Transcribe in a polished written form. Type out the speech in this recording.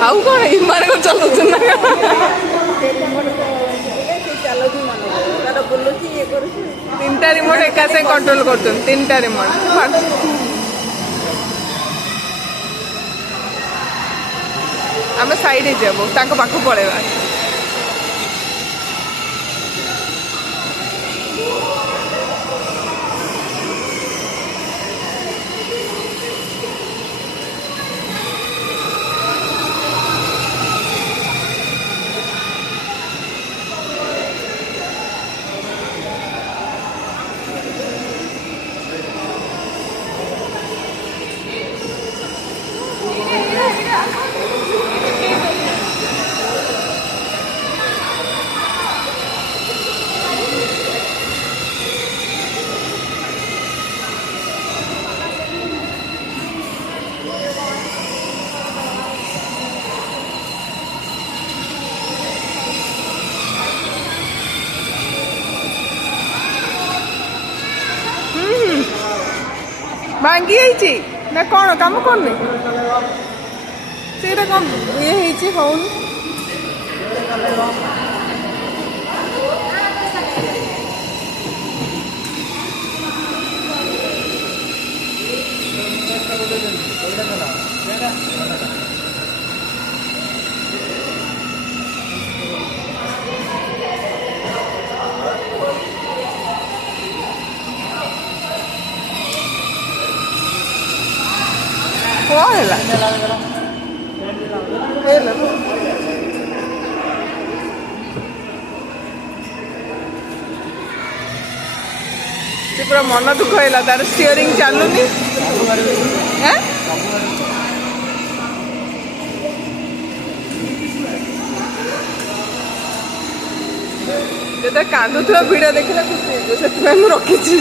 ଆଉ କଣ ଏମାନେ କଣ ଚଲାଉଛନ୍ତି ନା ତିନିଟା ରିମୋଟ ଏକା ସାଙ୍ଗେ କଣ୍ଟ୍ରୋଲ କରୁଛନ୍ତି ତିନିଟା ରିମୋଟ ଆମେ ସାଇଡ୍ ହେଇଯିବୁ ତାଙ୍କ ପାଖକୁ ପଳେଇବା ଭାଙ୍ଗି ଯାଇଛି ନା କ'ଣ କାମ କରୁନି ସେଇଟା କ'ଣ ଇଏ ହେଇଛି ହଉନି କ'ଣ ହେଲା ସେ ପୁରା ମନ ଦୁଃଖ ହେଲା ତାର ଷ୍ଟିୟରିଂ ଚାଲୁନି ଯେତେବେଳେ କାନ୍ଦୁଥିବା ଭିଡ଼ିଓ ଦେଖିଲେ ଖୁସି ହେଇଯିବ ସେଥିପାଇଁ ମୁଁ ରଖିଛି